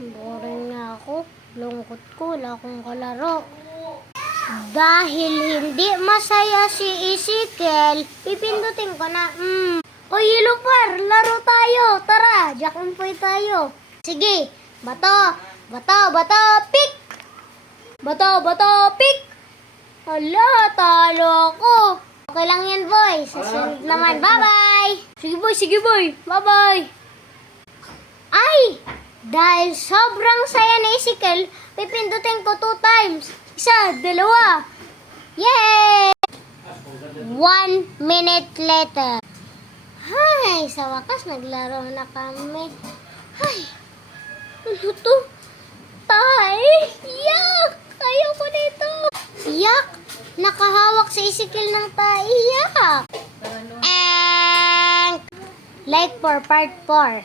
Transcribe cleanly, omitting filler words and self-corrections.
Boring nga ako. Lungkot ko. Wala akong kalaro. Dahil hindi masaya si Ezekiel, pipindutin ko na, O Yelupar, laro tayo. Tara, Jack and Poy tayo. Sige, bato, pick! Bato, pick! Hala, talo ako. Okay lang yan, boy. Sa sunod naman, bye-bye! Sige, boy. Bye-bye! Ay! Dahil sobrang saya ni Ezekiel, pipindutin ko 2 times. 1, 2. Yay! 1 minute later. Hay, sa wakas naglaro na kami. Hay, ano to? Yak! Ayaw ko dito. Yak! Nakahawak si Ezekiel ng yak. And like for part 4.